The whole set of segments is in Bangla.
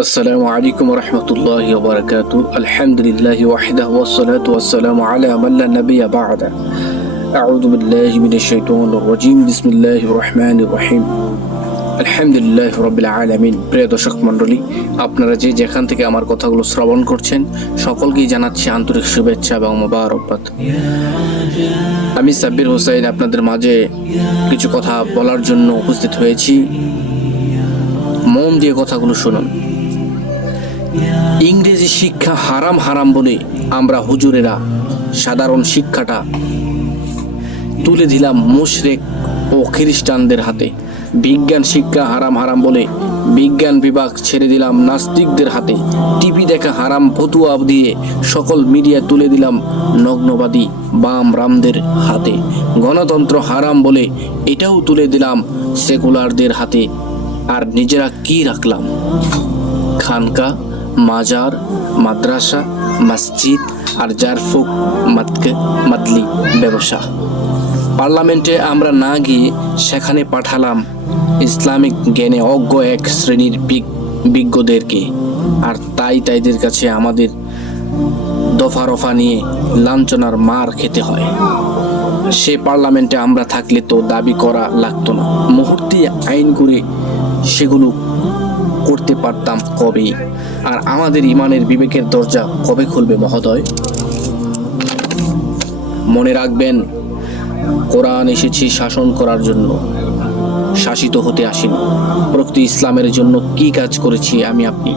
السلام عليكم ورحمة الله وبركاته. الحمد لله وحده والصلاة والسلام على من لا نبي بعده. أعوذ بالله من الشيطان الرجيم. بسم الله الرحمن الرحيم. আলহামদুলিল্লাহ রাব্বিল আলামিন। প্রিয় দর্শক মণ্ডলী, আপনারা যে যেখান থেকে আমার কথাগুলো শ্রবণ করছেন সকলকেই জানাচ্ছি আন্তরিক শুভেচ্ছা এবং মোবারকবাদ। আমি সাব্বির হোসেন আপনাদের মাঝে কিছু কথা বলার জন্য উপস্থিত হয়েছি। মন দিয়ে কথাগুলো শুনুন। ইংরেজি শিক্ষা হারাম হারাম বলে আমরা হুজুরেরা সাধারণ শিক্ষাটা তুলে দিলাম মুশরিক ও খ্রিস্টানদের হাতে। বিজ্ঞান শিক্ষা হারাম হারাম বলে বিজ্ঞান বিভাগ ছেড়ে দিলাম নাস্তিকদের হাতে। টিভি দেখা হারাম ফতুয়া দিয়ে সকল মিডিয়া তুলে দিলাম নগ্নবাদী বাম রামদের হাতে। গণতন্ত্র হারাম বলে এটাও তুলে দিলাম সেকুলারদের হাতে। আর নিজেরা কি রাখলাম? খানকা, মাজার, মাদ্রাসা, মসজিদ আর জারফুক মাদলি ব্যবসা। পার্লামেন্টে আমরা না গিয়ে সেখানে পাঠালাম ইসলামিক জ্ঞানে অজ্ঞ এক শ্রেণীর বিজ্ঞদেরকে। আর তাইদের কাছে আমাদের দফা রফা নিয়ে লাঞ্ছনার মার খেতে হয়। সে পার্লামেন্টে আমরা থাকলে তো দাবি করা লাগতো না, মুহূর্তে আইন করে সেগুলো করতে পারতাম কবেই। আর আমাদের ইমানের বিবেকের দরজা কবে খুলবে মহোদয়? মনে রাখবেন, কোরআন এসেছে শাসন করার জন্য, শাসিত হতে আসেনি। প্রকৃত ইসলামের জন্য কি কাজ করেছি আমি আপনি?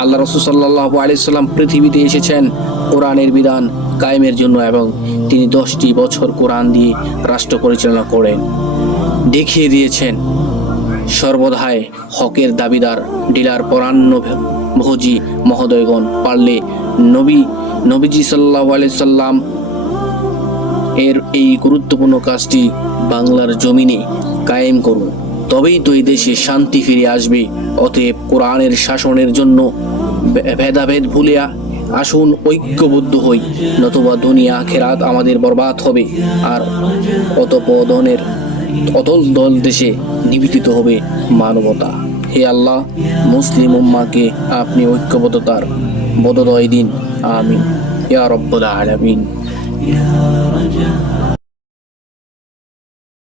আল্লাহ রাসূল সাল্লাল্লাহু আলাইহি সাল্লাম পৃথিবীতে এসেছেন কোরআনের বিধান কায়েমের জন্য, এবং তিনি 10টি বছর কোরআন দিয়ে রাষ্ট্র পরিচালনা করেন। দেখিয়ে দিয়েছেন সর্বদাই হকের দাবিদার ডিলার পরান্নভোজী মহোদয়গণ পারলে নবীজি সাল্লাল্লাহু আলাইহি সাল্লাম এর এই গুরুত্বপূর্ণ কাজটি বাংলার জমিনে কায়েম করুন, তবেই তো এই দেশে শান্তি ফিরে আসবে। অতএব কোরআনের শাসনের জন্য ভেদাভেদ ভুলে আসুন, ঐক্যবদ্ধ হই, নতুবা দুনিয়া আখিরাত আমাদের বরবাদ হবে। আর অতল দল দেশে নিবেদিত হবে মানবতা। হে আল্লাহ, মুসলিম উম্মাহকে আপনি ঐক্যবদ্ধতার বোধোদয় দিন। আমিন ইয়া রাব্বুল আলামিন।